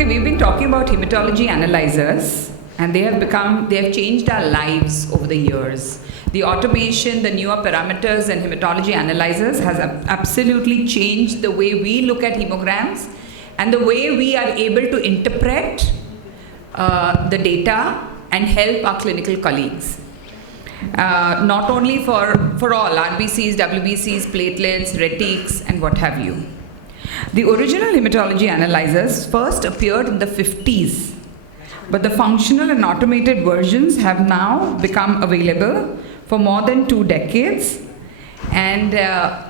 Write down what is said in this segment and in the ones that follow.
Okay, we've been talking about hematology analyzers, and they have changed our lives over the years. The automation, the newer parameters and hematology analyzers has absolutely changed the way we look at hemograms and the way we are able to interpret the data and help our clinical colleagues. Not only for all RBCs, WBCs, platelets, retics, and what have you. The original hematology analyzers first appeared in the 50s, but the functional and automated versions have now become available for more than 2 decades. And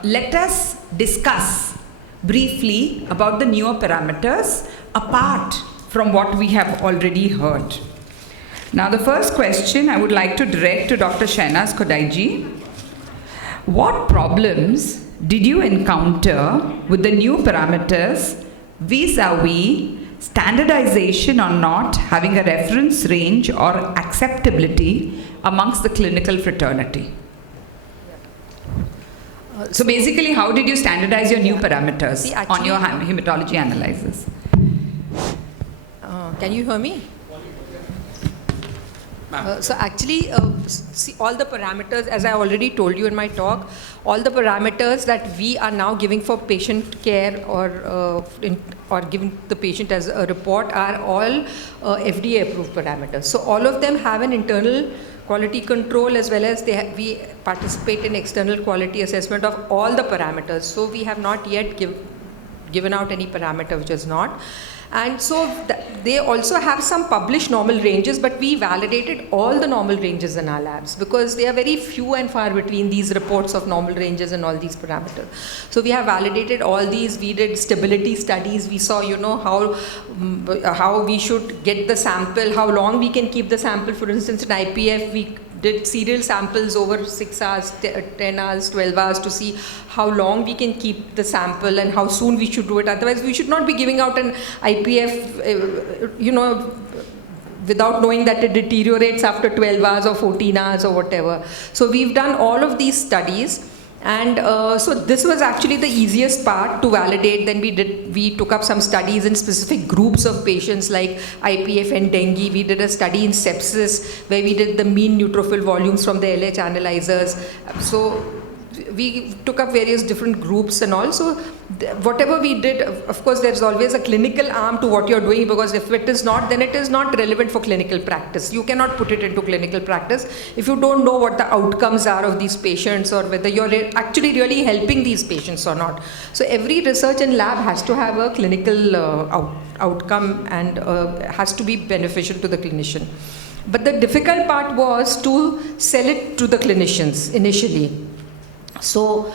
let us discuss briefly about the newer parameters apart from what we have already heard. Now, the first question I would like to direct to Dr. Shanaz Khodaiji. What problems did you encounter with the new parameters vis-a-vis standardization or not having a reference range or acceptability amongst the clinical fraternity? So basically, how did you standardize your new parameters on your hematology analyzers? Can you hear me? So actually, see, all the parameters, as I already told you in my talk, all the parameters that we are now giving for patient care or giving the patient as a report are all FDA approved parameters. So all of them have an internal quality control as well as we participate in external quality assessment of all the parameters. So we have not yet given out any parameter which is not. And so they also have some published normal ranges, but we validated all the normal ranges in our labs because they are very few and far between these reports of normal ranges and all these parameters. So we have validated all these. We did stability studies. We saw, how we should get the sample, how long we can keep the sample. For instance, in IPF, we did serial samples over 6 hours, 10 hours, 12 hours to see how long we can keep the sample and how soon we should do it. Otherwise, we should not be giving out an IPF, without knowing that it deteriorates after 12 hours or 14 hours or whatever. So we've done all of these studies. And so this was actually the easiest part to validate. Then we took up some studies in specific groups of patients like IPF and dengue. We did a study in sepsis where we did the mean neutrophil volumes from the LH analyzers. So we took up various different groups and all. So whatever we did, of course, there's always a clinical arm to what you're doing, because if it is not, then it is not relevant for clinical practice. You cannot put it into clinical practice if you don't know what the outcomes are of these patients or whether you're actually really helping these patients or not. So every research and lab has to have a clinical outcome and has to be beneficial to the clinician. But the difficult part was to sell it to the clinicians initially. So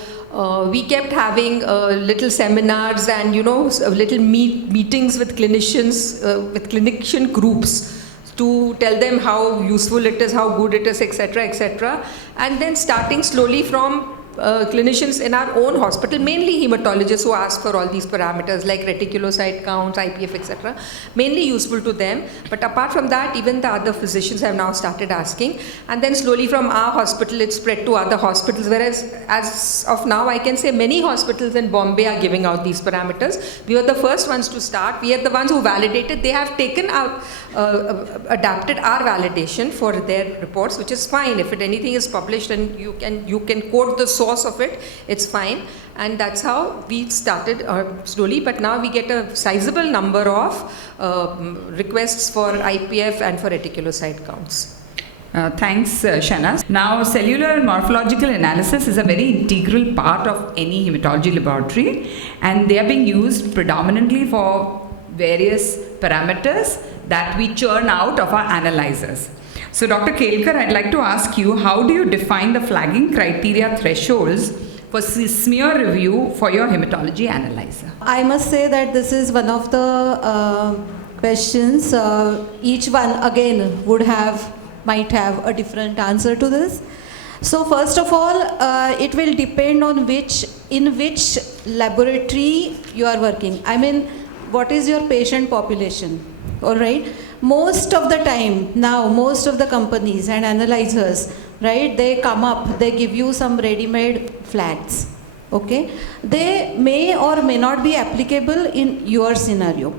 we kept having little seminars and little meetings with clinicians, with clinician groups, to tell them how useful it is, how good it is, etc., etc. And then starting slowly from clinicians in our own hospital, mainly hematologists who ask for all these parameters like reticulocyte counts, IPF, etc., mainly useful to them. But apart from that, even the other physicians have now started asking. And then slowly from our hospital, it spread to other hospitals, whereas as of now, I can say many hospitals in Bombay are giving out these parameters. We were the first ones to start. We are the ones who validated. They have taken out, adapted our validation for their reports, which is fine. If anything is published and you can quote the source of it, it's fine. And that's how we started slowly, but now we get a sizable number of requests for IPF and for reticulocyte counts. Thanks, Shanaz. Now, cellular and morphological analysis is a very integral part of any hematology laboratory, and they are being used predominantly for various parameters that we churn out of our analyzers. So, Dr. Kelkar, I'd like to ask you, how do you define the flagging criteria thresholds for smear review for your hematology analyzer? I must say that this is one of the questions. Each one, again, might have a different answer to this. So, first of all, it will depend on in which laboratory you are working. I mean, what is your patient population? All right. Most of the time now, most of the companies and analyzers, right, they come up, they give you some ready-made flags. Okay, they may or may not be applicable in your scenario.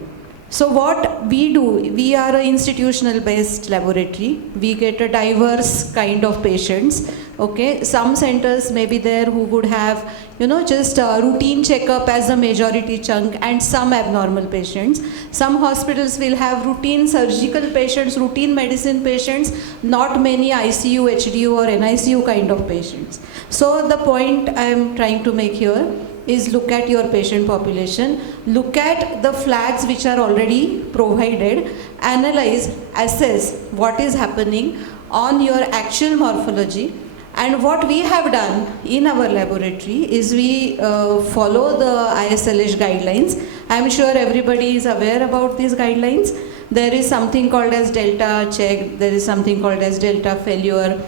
So what we do, we are an institutional based laboratory. We get a diverse kind of patients. Okay, some centers may be there who would have, just a routine checkup as the majority chunk and some abnormal patients. Some hospitals will have routine surgical patients, routine medicine patients, not many ICU, HDU or NICU kind of patients. So the point I am trying to make here is look at your patient population, look at the flags which are already provided, analyze, assess what is happening on your actual morphology. And what we have done in our laboratory is we follow the ISLH guidelines. I am sure everybody is aware about these guidelines. There is something called as delta check, there is something called as delta failure.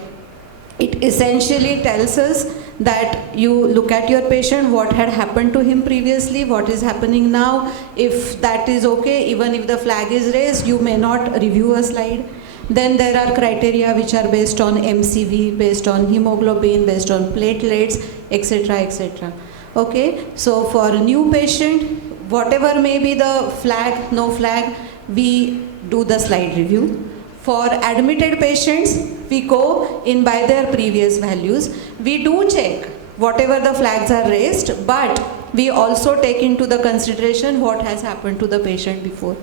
It essentially tells us that you look at your patient, what had happened to him previously, what is happening now. If that is okay, even if the flag is raised, you may not review a slide. Then there are criteria which are based on MCV, based on hemoglobin, based on platelets, etc., etc. Okay, so for a new patient, whatever may be the flag, no flag, we do the slide review. For admitted patients, we go in by their previous values. We do check whatever the flags are raised, but we also take into the consideration what has happened to the patient before.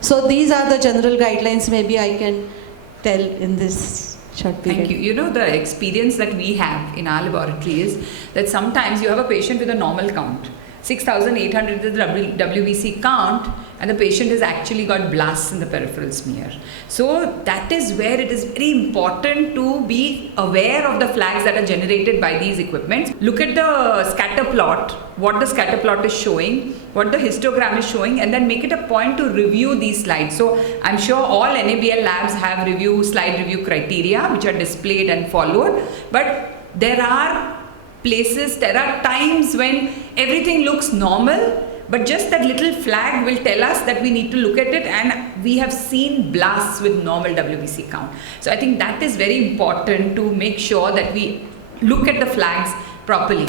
So these are the general guidelines maybe I can tell in this short period. Thank you. The experience that we have in our laboratory is that sometimes you have a patient with a normal count. 6,800 is the WBC count, and the patient has actually got blasts in the peripheral smear. So that is where it is very important to be aware of the flags that are generated by these equipments. Look at the scatter plot, what the scatter plot is showing, what the histogram is showing, and then make it a point to review these slides. So I'm sure all NABL labs have slide review criteria which are displayed and followed, but there are times when everything looks normal, but just that little flag will tell us that we need to look at it, and we have seen blasts with normal WBC count. So I think that is very important to make sure that we look at the flags properly.